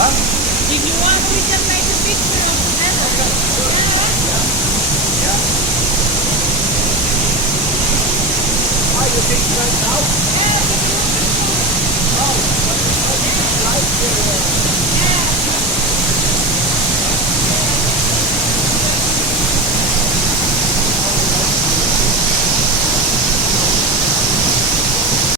If you want, we can make a picture of together. Are you taking right now?